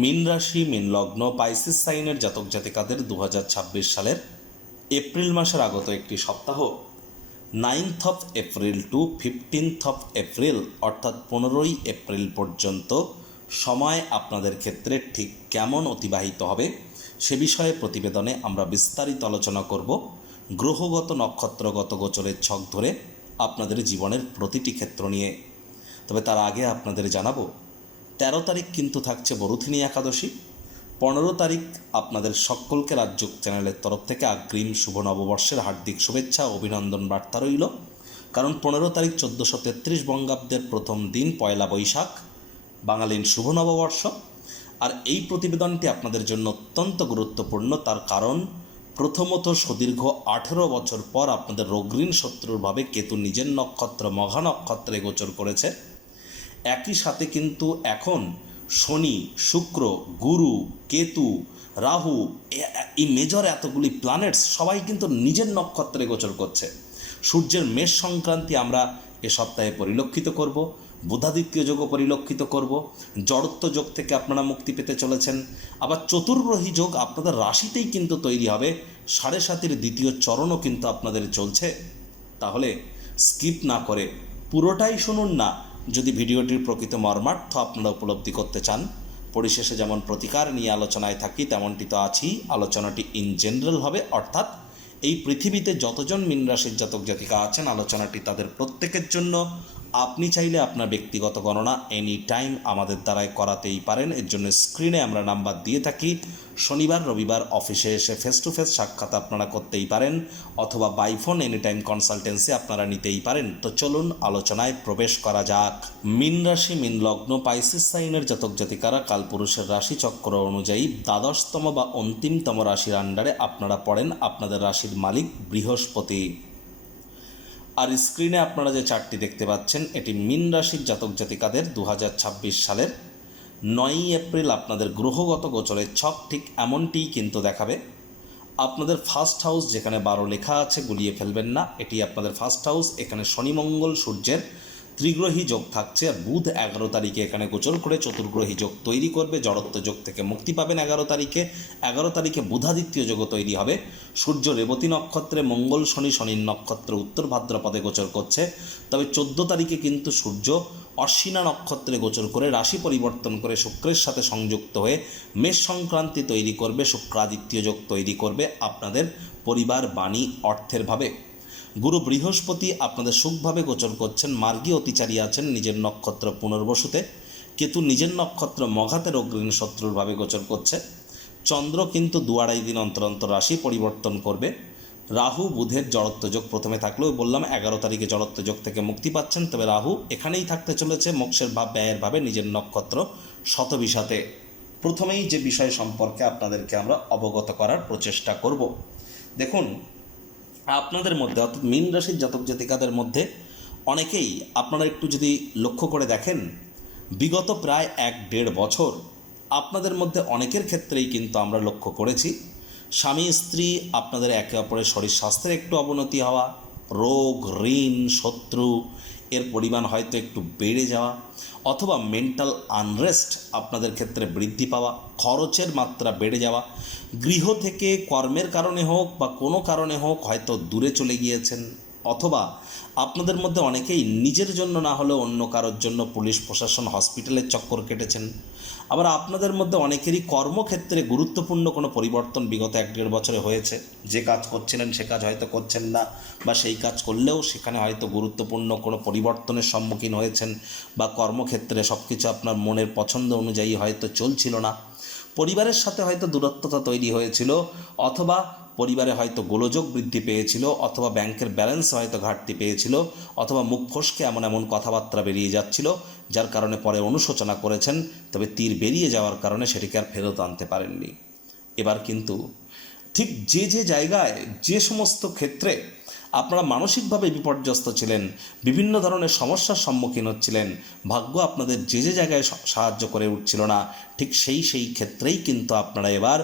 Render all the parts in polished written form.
মীন রাশি, মীন লগ্ন, পাইসিস সাইনের জাতক জাতিকাদের 2026 সালের এপ্রিল মাসের আগত একটি সপ্তাহ 9th April two 15th April অর্থাৎ 15ই এপ্রিল পর্যন্ত সময় আপনাদের ক্ষেত্রে ঠিক কেমন অতিবাহিত হবে সে বিষয়ে প্রতিবেদনে আমরা বিস্তারিত আলোচনা করব। গ্রহগত নক্ষত্রগত গোচরের ছক ধরে আপনাদের জীবনের প্রতিটি ক্ষেত্র নিয়ে। তবে তার আগে আপনাদের জানাবো 13 তারিখ কিন্তু থাকছে বরুথিনী একাদশী। 15 তারিখ আপনাদের সকলকে রাজযোগ চ্যানেলের তরফ থেকে অগ্রিম শুভ নববর্ষের হার্দিক শুভেচ্ছা ও অভিনন্দন বার্তা রইল। কারণ 15 তারিখ 1433 বঙ্গাব্দের প্রথম দিন পয়লা বৈশাখ, বাঙালির শুভ নববর্ষ। আর এই প্রতিবেদনটি আপনাদের জন্য অত্যন্ত গুরুত্বপূর্ণ। তার কারণ প্রথমত সুদীর্ঘ 18 বছর পর আপনাদের রোগঋণ শত্রুরভাবে কেতু নিজের নক্ষত্র মঘা নক্ষত্রে গোচর করেছে। একই সাথে কিন্তু এখন শনি, শুক্র, গুরু, কেতু, রাহু, এই মেজর এতগুলি প্ল্যানেটস সবাই কিন্তু নিজের নক্ষত্রে গোচর করছে। সূর্যের মেষ সংক্রান্তি আমরা এ সপ্তাহে পরিলক্ষিত করব, বুধাদিত্য যোগও পরিলক্ষিত করব। জড়ত্ব যোগ থেকে আপনারা মুক্তি পেতে চলেছেন। আবার চতুর্গ্রহী যোগ আপনাদের রাশিতেই কিন্তু তৈরি হবে। 7.5-এর দ্বিতীয় চরণও কিন্তু আপনাদের চলছে। তাহলে স্কিপ না করে পুরোটাই শুনুন না। যদি ভিডিওটির প্রকৃত মর্মার্থ আপনারা উপলব্ধি করতে চান, পরিশেষে যেমন প্রতিকার নিয়ে আলোচনায় থাকি তেমনটি তো আছেই। আলোচনাটি ইন জেনারেল হবে, অর্থাৎ এই পৃথিবীতে যতজন মীন রাশির জাতক জাতিকা আছেন আলোচনাটি তাদের প্রত্যেকের জন্য। আপনি চাইলে আপনার ব্যক্তিগত গণনা এনি টাইম আমাদের দ্বারাই করাতেই পারেন। এর জন্য স্ক্রিনে আমরা নাম্বার দিয়ে থাকি। শনিবার রবিবার অফিসে এসে ফেস টু ফেস সাক্ষাৎ আপনারা করতেই পারেন, অথবা by phone any time consultancy আপনারা নিতেই পারেন। তো চলুন আলোচনায় প্রবেশ করা যাক। মীন রাশি, মীন লগ্ন, পাইসিস সাইনের জাতক জাতিকারা কালপুরুষের রাশি চক্র অনুযায়ী দ্বাদশতম বা অন্তিমতম রাশির আন্ডারে আপনারা পড়েন। আপনাদের রাশির মালিক বৃহস্পতি। আর স্ক্রিনে আপনারা যে চার্টটি দেখতে পাচ্ছেন এটি মীন রাশির জাতক জাতিকাদের 2026 সালের 9ই এপ্রিল আপনাদের গ্রহগত গোচরের ছক ঠিক এমনটিই কিন্তু দেখাবে। আপনাদের ফার্স্ট হাউস যেখানে 12 লেখা আছে গুলিয়ে ফেলবেন না, এটি আপনাদের ফার্স্ট হাউস। এখানে শনি মঙ্গল সূর্যের ত্রিগ্রহী যোগ থাকছে। আর বুধ 11 তারিখে এখানে গোচর করে চতুর্গ্রহী যোগ তৈরি করবে। জড়ত্ব যোগ থেকে মুক্তি পাবেন 11 তারিখে বুধাদিত্য যোগও তৈরি হবে। সূর্য রেবতী নক্ষত্রে, মঙ্গল শনি শনির নক্ষত্র উত্তর ভাদ্রপদে গোচর করছে। তবে 14 তারিখে কিন্তু সূর্য অশ্বিনা নক্ষত্রে গোচর করে রাশি পরিবর্তন করে শুক্রের সাথে সংযুক্ত হয়ে মেষ সংক্রান্তি তৈরি করবে। শুক্রাদিত্য যোগ তৈরি করবে আপনাদের পরিবার, বাণী, অর্থের ভাবে। গুরু বৃহস্পতি আপনাদের সুখভাবে গোচর করছেন। মার্গী অতিচারী আছেন নিজের নক্ষত্র পুনর্বসুতে। কেতু নিজের নক্ষত্র মঘাতে রোগঋণ শত্রুরভাবে গোচর করছে। চন্দ্র কিন্তু 2-2.5 দিন অন্তর অন্তর রাশি পরিবর্তন করবে। রাহু বুধের জড়ত্ব যোগ প্রথমে থাকলেও বললাম 11 তারিখে জড়ত্ব যোগ থেকে মুক্তি পাচ্ছেন। তবে রাহু এখানেই থাকতে চলেছে মোক্ষের ভাব ব্যয়ের ভাবে নিজের নক্ষত্র শতবিশাতে। প্রথমেই যে বিষয় সম্পর্কে আপনাদেরকে আমরা অবগত করার প্রচেষ্টা করব। দেখুন, আপনাদের মধ্যে অর্থাৎ মীন রাশির জাতক জাতিকাদের মধ্যে অনেকেই আপনারা একটু যদি লক্ষ্য করে দেখেন, বিগত প্রায় 1-1.5 বছর আপনাদের মধ্যে অনেকের ক্ষেত্রেই কিন্তু আমরা লক্ষ্য করেছি স্বামী স্ত্রী আপনাদের একে অপরের শরীর স্বাস্থ্যের একটু অবনতি হওয়া, রোগ, ঋণ, শত্রু এর পরিমাণ হয়তো একটু বেড়ে যাওয়া, অথবা মেন্টাল আনরেস্ট আপনাদের ক্ষেত্রে বৃদ্ধি পাওয়া, খরচের মাত্রা বেড়ে যাওয়া, গৃহ থেকে কর্মের কারণে হোক বা কোনো কারণে হোক হয়তো দূরে চলে গিয়েছেন, অথবা আপনাদের মধ্যে অনেকেই নিজের জন্য না হলেও অন্য কারোর জন্য পুলিশ প্রশাসন হসপিটালের চক্কর কেটেছেন। আবার আপনাদের মধ্যে অনেকেরই কর্মক্ষেত্রে গুরুত্বপূর্ণ কোনো পরিবর্তন বিগত 1-1.5 বছরে হয়েছে। যে কাজ করছিলেন সে কাজ হয়তো করছেন না, বা সেই কাজ করলেও সেখানে হয়তো গুরুত্বপূর্ণ কোনো পরিবর্তনের সম্মুখীন হয়েছেন, বা কর্মক্ষেত্রে সব কিছু আপনার মনের পছন্দ অনুযায়ী হয়তো চলছিল না। পরিবারের সাথে হয়তো দূরত্বতা তৈরি হয়েছিল, অথবা পরিবারে হয়তো গোলযোগ বৃদ্ধি পেয়েছিল, অথবা ব্যাংকের ব্যালেন্স হয়তো ঘাটতি পেয়েছিল, অথবা মুখ ফসকে এমন এমন বেরিয়ে যাচ্ছিল যার কারণে পরে অনুশোচনা করেছেন। তবে তীর বেরিয়ে যাওয়ার কারণে সেটিকে আর ফেরত আনতে পারেননি। এবার কিন্তু ঠিক যে জায়গায় যে সমস্ত ক্ষেত্রে আপনারা মানসিকভাবে বিপর্যস্ত ছিলেন, বিভিন্ন ধরনের সমস্যার সম্মুখীন হচ্ছিলেন, ভাগ্য আপনাদের যে জায়গায় সাহায্য করে উঠছিল না, ঠিক সেই ক্ষেত্রেই কিন্তু আপনারা এবার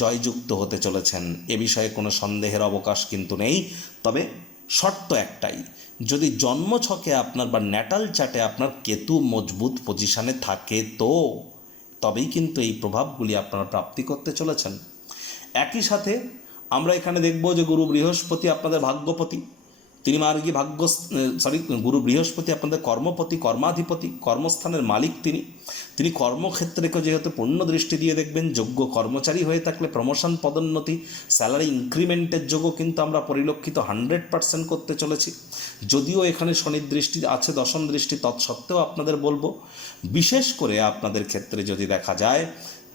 জয়যুক্ত হতে চলেছেন। এ বিষয়ে কোনো সন্দেহের অবকাশ কিন্তু নেই। তবে শর্ত একটাই, যদি জন্মছকে আপনার বা ন্যাটাল চার্টে আপনার কেতু মজবুত পজিশানে থাকে, তো তবেই কিন্তু এই প্রভাবগুলি আপনারা প্রাপ্তি করতে চলেছেন। একই সাথে আমরা এখানে দেখব যে গুরু বৃহস্পতি আপনাদের ভাগ্যপতি, তিনি মার্গী গুরু বৃহস্পতি আপনাদের কর্মপতি, কর্মাধিপতি, কর্মস্থানের মালিক। তিনি কর্মক্ষেত্রেকে যেহেতু পূর্ণ দৃষ্টি দিয়ে দেখবেন, যোগ্য কর্মচারী হয়ে থাকলে প্রমোশন, পদোন্নতি, স্যালারি ইনক্রিমেন্টের যোগও কিন্তু আমরা পরিলক্ষিত 100% করতে চলেছি। যদিও এখানে শনির দৃষ্টি আছে, দশম দৃষ্টি, তৎসত্ত্বেও আপনাদের বলবো, বিশেষ করে আপনাদের ক্ষেত্রে যদি দেখা যায়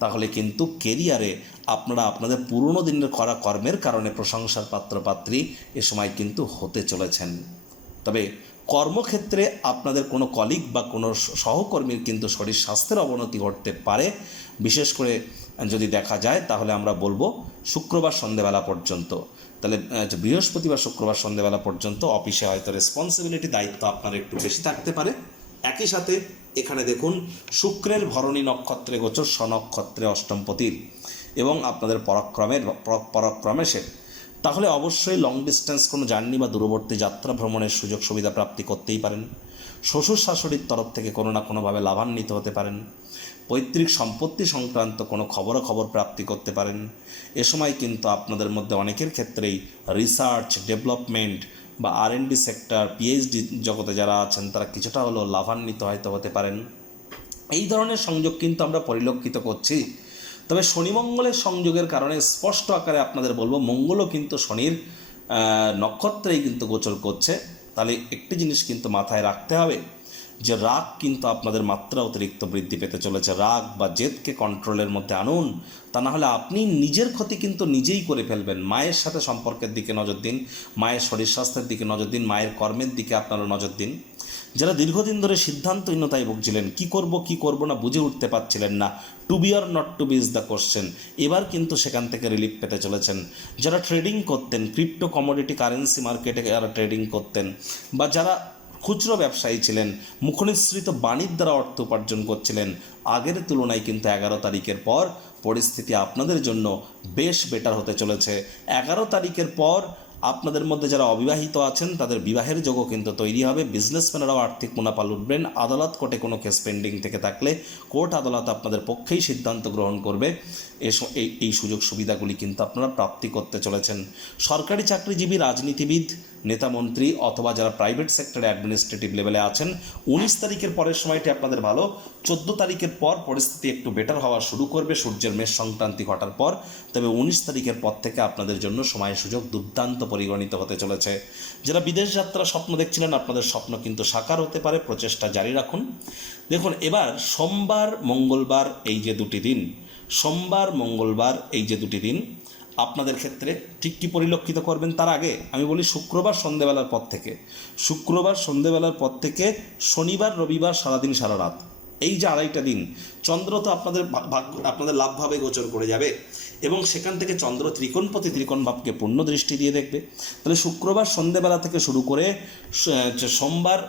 তাহলে কিন্তু কেরিয়ারে আপনারা আপনাদের পুরনো দিনের করা কর্মের কারণে প্রশংসার পাত্রপাত্রী এ সময় কিন্তু হতে চলেছেন। তবে কর্মক্ষেত্রে আপনাদের কোনো কলিগ বা কোনো সহকর্মীর কিন্তু শরীর স্বাস্থ্যের অবনতি ঘটতে পারে। বিশেষ করে যদি দেখা যায় তাহলে আমরা বলবো শুক্রবার সন্ধ্যেবেলা পর্যন্ত, তাহলে বৃহস্পতিবার শুক্রবার সন্ধ্যেবেলা পর্যন্ত অফিসে হয়তো রেসপন্সিবিলিটি, দায়িত্ব আপনার একটু বেশি থাকতে পারে। একই সাথে এখানে দেখুন শুক্রের ভরণী নক্ষত্রে গোচর, স্বনক্ষত্রে অষ্টমপতির এবং আপনাদের পরাক্রমেশের, তাহলে অবশ্যই লং ডিস্টেন্স কোনো জার্নি বা দূরবর্তী যাত্রা ভ্রমণের সুযোগ সুবিধা প্রাপ্তি করতেই পারেন। শ্বশুর শাশুড়ির তরফ থেকে কোনো না কোনোভাবে লাভান্বিত হতে পারেন। পৈতৃক সম্পত্তি সংক্রান্ত কোনো খবর প্রাপ্তি করতে পারেন। এ সময় কিন্তু আপনাদের মধ্যে অনেকের ক্ষেত্রেই রিসার্চ, ডেভেলপমেন্ট বা R&D সেক্টর, PhD জগতে যারা আছেন তারা কিছুটা হলেও লাভান্বিত হয়তো হতে পারেন। এই ধরনের সংযোগ কিন্তু আমরা পরিলক্ষিত করছি। তবে শনি মঙ্গলের সংযোগের কারণে স্পষ্ট আকারে আপনাদের বলবো, মঙ্গলও কিন্তু শনির নক্ষত্রেই কিন্তু গোচর করছে। তাহলে একটি জিনিস কিন্তু মাথায় রাখতে হবে যে রাগ কিন্তু আপনাদের মাত্রা অতিরিক্ত বৃদ্ধি পেতে চলেছে। রাগ বা জেদকে কন্ট্রোলের মধ্যে আনুন, তা না হলে আপনি নিজের ক্ষতি কিন্তু নিজেই করে ফেলবেন। মায়ের সাথে সম্পর্কের দিকে নজর দিন, মায়ের শরীর স্বাস্থ্যের দিকে নজর দিন, মায়ের কর্মের দিকে আপনারা নজর দিন। যারা দীর্ঘদিন ধরে সিদ্ধান্তহীনতায় ভুগছিলেন, কি করব না বুঝে উঠতে পারছিলেন না, to be or not to be is the question, এবার কিন্তু সেখান থেকে রিলিফ পেতে চলেছেন। যারা ট্রেডিং করতেন, ক্রিপ্টো কমোডিটি কারেন্সি মার্কেটে যারা ট্রেডিং করতেন, বা যারা খুচরো ব্যবসায়ী ছিলেন, মুখনিসৃত বাণীর দ্বারা অর্থ উপার্জন করছিলেন, আগের তুলনায় কিন্তু 11 তারিখের পর পরিস্থিতি আপনাদের জন্য বেশ বেটার হতে চলেছে। 11 তারিখের পর আপনাদের মধ্যে যারা অবিবাহিত আছেন তাদের বিবাহের যোগও কিন্তু তৈরি হবে। বিজনেসম্যানেরাও আর্থিক মুনাফা লুটবেন। আদালত কোর্টে কোনো কেস পেন্ডিং থেকে থাকলে কোর্ট আদালত আপনাদের পক্ষেই সিদ্ধান্ত গ্রহণ করবে। এই সুযোগ সুবিধাগুলি কিন্তু আপনারা প্রাপ্তি করতে চলেছেন। সরকারি চাকরিজীবী, রাজনীতিবিদ, নেতামন্ত্রী অথবা যারা প্রাইভেট সেক্টরে অ্যাডমিনিস্ট্রেটিভ লেভেলে আছেন, 19 তারিখের পরের সময়টি আপনাদের ভালো। 14 তারিখের পর পরিস্থিতি একটু বেটার হওয়া শুরু করবে সূর্যের মেষ সংক্রান্তি ঘটার পর। তবে 19 তারিখের পর থেকে আপনাদের জন্য সময় সুযোগ দুর্দান্ত পরিগণিত হতে চলেছে। যারা বিদেশ যাত্রা স্বপ্ন দেখছিলেন, আপনাদের স্বপ্ন কিন্তু সাকার হতে পারে, প্রচেষ্টা জারি রাখুন। দেখুন, এবার সোমবার মঙ্গলবার এই যে দুটি দিন, সোমবার মঙ্গলবার এই যে দুটি দিন আপনাদের ক্ষেত্রে ঠিক কী পরিলক্ষিত করবেন তার আগে আমি বলি শুক্রবার সন্ধ্যেবেলার পর থেকে শনিবার রবিবার সারাদিন সারা রাত, এই যে আড়াইটা দিন চন্দ্র তো আপনাদের লাভভাবে গোচর করে যাবে এবং সেখান থেকে চন্দ্র ত্রিকোণপতি, ত্রিকোণ ভাবকে পূর্ণ দৃষ্টি দিয়ে দেখবে। তাহলে শুক্রবার সন্ধ্যেবেলা থেকে শুরু করে সোমবার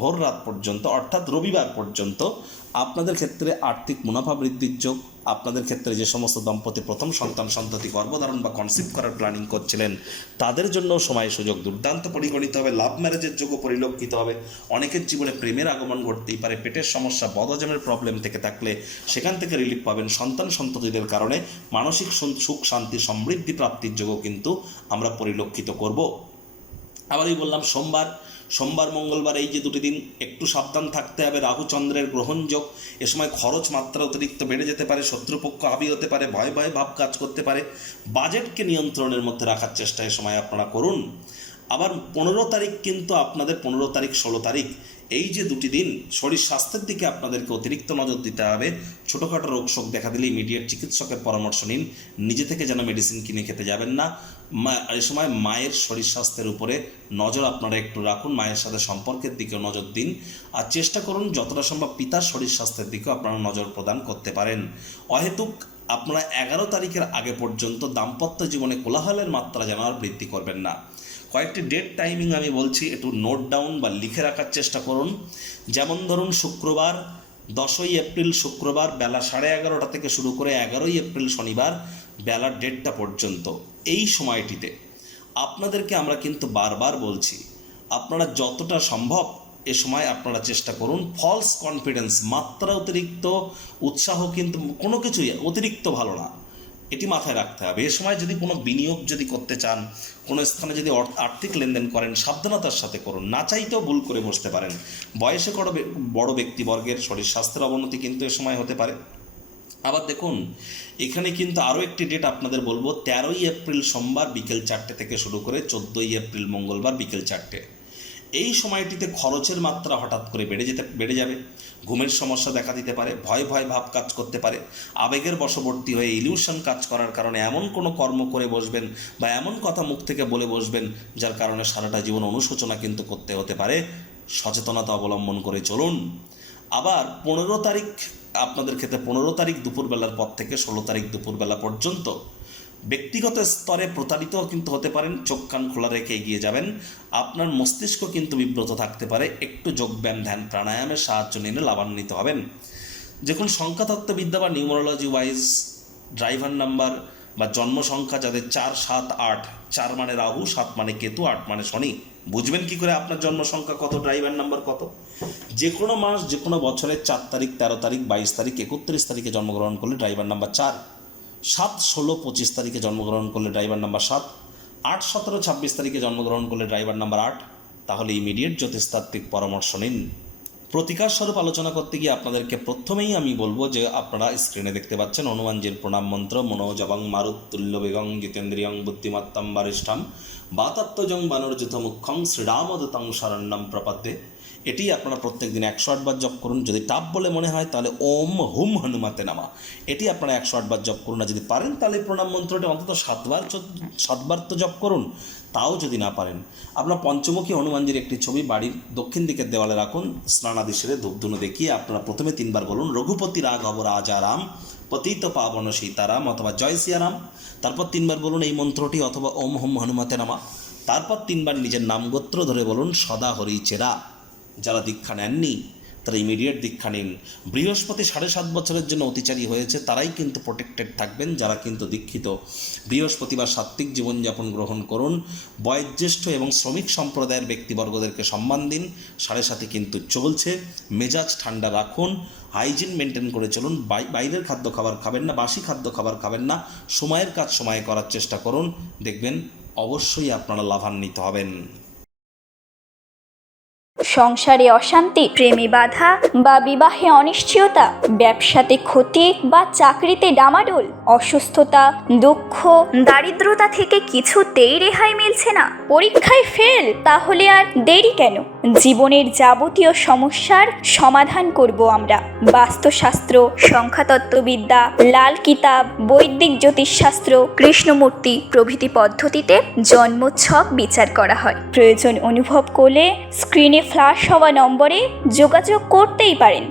ভোর রাত পর্যন্ত, অর্থাৎ রবিবার পর্যন্ত আপনাদের ক্ষেত্রে আর্থিক মুনাফা বৃদ্ধির যোগ। আপনাদের ক্ষেত্রে যে সমস্ত দম্পতি প্রথম সন্ততি গর্ভধারণ বা কনসিভ করার প্ল্যানিং করছিলেন তাদের জন্য সময় সুযোগ দুর্দান্ত পরিগণিত হবে। লাভ ম্যারেজের যোগও পরিলক্ষিত হবে। অনেকের জীবনে প্রেমের আগমন ঘটতেই পারে। পেটের সমস্যা, বদহজমের প্রবলেম থেকে থাকলে সেখান থেকে রিলিফ পাবেন। সন্ততিদের কারণে মানসিক সুখ, শান্তি, সমৃদ্ধি প্রাপ্তির যোগও কিন্তু আমরা পরিলক্ষিত করব। আবারই বললাম, সোমবার মঙ্গলবার এই যে দুটি দিন একটু সাবধান থাকতে হবে। রাহু চন্দ্রের গ্রহণযোগ, এ সময় খরচ মাত্রা অতিরিক্ত বেড়ে যেতে পারে, শত্রুপক্ষ হাবি হতে পারে, ভয় ভাব কাজ করতে পারে। বাজেটকে নিয়ন্ত্রণের মধ্যে রাখার চেষ্টা এ সময় আপনারা করুন। আবার 15 তারিখ কিন্তু আপনাদের 15 তারিখ 16 তারিখ এই যে দুটি দিন শরীর স্বাস্থ্যের দিকে আপনাদেরকে অতিরিক্ত নজর দিতে হবে। ছোটোখাটো রোগ শোক দেখা দিলে ইমিডিয়েট চিকিৎসকের পরামর্শ নিন। নিজে থেকে যেন মেডিসিন কিনে খেতে যাবেন না। এই সময় মায়ের শরীর স্বাস্থ্যের উপরে নজর আপনারা একটু রাখুন। মায়ের সাথে সম্পর্কের দিকেও নজর দিন। আর চেষ্টা করুন যতটা সম্ভব পিতার শরীর স্বাস্থ্যের দিকেও আপনারা নজর প্রদান করতে পারেন। অহেতুক আপনারা 11 তারিখের আগে পর্যন্ত দাম্পত্য জীবনে কোলাহলের মাত্রা যেন আর বৃদ্ধি করবেন না। কয়েকটি ডেট টাইমিং আমি বলছি, একটু নোট ডাউন বা লিখে রাখার চেষ্টা করুন। যেমন ধরুন, শুক্রবার 10ই এপ্রিল শুক্রবার বেলা 11:30 থেকে শুরু করে 11ই এপ্রিল শনিবার বেলা 1:30 পর্যন্ত এই সময়টিতে আপনাদেরকে আমরা কিন্তু বারবার বলছি, আপনারা যতটা সম্ভব এ সময় আপনারা চেষ্টা করুন ফলস কনফিডেন্স, মাত্রা অতিরিক্ত উৎসাহ কিন্তু কোনো কিছুই অতিরিক্ত ভালো না, এটি মাথায় রাখতে হবে। এ সময় যদি কোনো বিনিয়োগ যদি করতে চান, কোনো স্থানে যদি আর্থিক লেনদেন করেন, সাবধানতার সাথে করুন, না চাইতেও ভুল করে বসতে পারেন। বয়সে বড় ব্যক্তিবর্গের শরীর স্বাস্থ্যের অবনতি কিন্তু এ সময় হতে পারে। আবার দেখুন এখানে কিন্তু আরও একটি ডেট আপনাদের বলবো, 13ই এপ্রিল সোমবার বিকেল 4টে থেকে শুরু করে 14ই এপ্রিল মঙ্গলবার বিকেল 4টে। এই সময়টিতে খরচের মাত্রা হঠাৎ করে বেড়ে যাবে, ঘুমের সমস্যা দেখা দিতে পারে, ভয় ভয় ভাব কাজ করতে পারে, আবেগের বশবর্তী হয়ে ইলিউশন কাজ করার কারণে এমন কোনো কর্ম করে বসবেন বা এমন কথা মুখ থেকে বলে বসবেন যার কারণে সারাটা জীবন অনুশোচনা কিন্তু করতে হতে পারে। সচেতনতা অবলম্বন করে চলুন। আবার 15 তারিখ আপনাদের ক্ষেত্রে 15 তারিখ দুপুরবেলার পর থেকে 16 তারিখ দুপুরবেলা পর্যন্ত ব্যক্তিগত স্তরে প্রতারিত কিন্তু হতে পারেন। চোখ কান খোলা রেখে এগিয়ে যাবেন। আপনার মস্তিষ্ক কিন্তু বিব্রত থাকতে পারে, একটু যোগব্যায়াম ধ্যান প্রাণায়ামের সাহায্য নিলে লাভান্বিত হবেন। যখন সংখ্যাতত্ত্ববিদ্যা বা নিউমারোলজি ওয়াইজ ড্রাইভার নাম্বার বা জন্ম সংখ্যা যাদের 4, 7, 8, 4 মানে রাহু, 7 মানে কেতু, 8 মানে শনি, বুঝবেন কি করে আপনার জন্ম সংখ্যা কত, ড্রাইভার নাম্বার কত? যে কোনো মাস যে কোনো বছরের 4 তারিখ, 13 তারিখ, 22 তারিখ, 31 তারিখে জন্মগ্রহণ করলে ড্রাইভার নাম্বার 4, 7, 16, 25 তারিখে জন্মগ্রহণ করলে ড্রাইভার নাম্বার 7, 8, 17, 26 তারিখে জন্মগ্রহণ করলে ড্রাইভার নাম্বার 8। তাহলে ইমিডিয়েট জ্যোতিষতাত্ত্বিক পরামর্শ নিন। প্রতিকার স্বরূপ আলোচনা করতে গিয়ে আপনাদেরকে প্রথমেই আমি বলবো যে আপনারা স্ক্রিনে দেখতে পাচ্ছেন হনুমানজির প্রণাম মন্ত্র, মনোজবং মারুতুল্য বেগং জিতেন্দ্রিয়ং বুদ্ধিমত্তম বরিষ্ঠম বাতাত্মজং বানরজিত মুখ্যং শ্রীরামদূতং শরণ্যম প্রপদ্যে। এটি আপনারা প্রত্যেক দিন 108 বার জপ করুন। যদি টাপ বলে মনে হয় তাহলে ওম হুম হনুমাতে নামা, এটি আপনারা 108 বার জপ করুন। না যদি পারেন তাহলে প্রণাম মন্ত্রটি অন্তত 7 বার তো জপ করুন। তাও যদি না পারেন আপনার পঞ্চমুখী হনুমানজির একটি ছবি বাড়ির দক্ষিণ দিকের দেওয়ালে রাখুন। স্নানাদি সেরে ধূপধুনো দেখিয়ে আপনারা প্রথমে 3 বার বলুন রঘুপতি রাঘব রাজারাম পতিত পাবন সীতারাম অথবা জয় সিয়ারাম। তারপর 3 বার বলুন এই মন্ত্রটি অথবা ওম হুম হনুমাতে নামা। তারপর 3 বার নিজের নামগোত্র ধরে বলুন সদা হরি চেরা। যারা দীক্ষা নেননি তারা ইমিডিয়েট দীক্ষা নিন। বৃহস্পতি 7.5 বছরের জন্য অতিচারী হয়েছে, তারাই কিন্তু প্রোটেক্টেড থাকবেন যারা কিন্তু দীক্ষিত। বৃহস্পতিবার সাত্ত্বিক জীবনযাপন গ্রহণ করুন। বয়োজ্যেষ্ঠ এবং শ্রমিক সম্প্রদায়ের ব্যক্তিবর্গদেরকে সম্মান দিন। 7.5 কিন্তু চলছে, মেজাজ ঠান্ডা রাখুন, হাইজিন মেনটেন করে চলুন। বাইরের খাদ্য খাবার খাবেন না, বাসি খাদ্য খাবার খাবেন না, সময়ের কাজ সময়ে করার চেষ্টা করুন। দেখবেন অবশ্যই আপনারা লাভান্বিত হবেন। সংসারে অশান্তি, প্রেমে বাধা বা বিবাহে অনিশ্চয়তা, ব্যবসাতে ক্ষতি বা চাকরিতে ডামাডোল, অসুস্থতা, দুঃখ, দারিদ্রতা থেকে কিছুতেই রেহাই মিলছে না, পরীক্ষায় ফেল, তাহলে আর দেরি কেন? জীবনের যাবতীয় সমস্যার সমাধান করব আমরা। বাস্তুশাস্ত্র, সংখ্যাতত্ত্ববিদ্যা, লাল কিতাব, বৈদিক জ্যোতিষশাস্ত্র, কৃষ্ণমূর্তি প্রভৃতি পদ্ধতিতে জন্মছক বিচার করা হয়। প্রয়োজন অনুভব করলে স্ক্রিনে ফ্ল্যাশ হওয়া নম্বরে যোগাযোগ করতেই পারেন।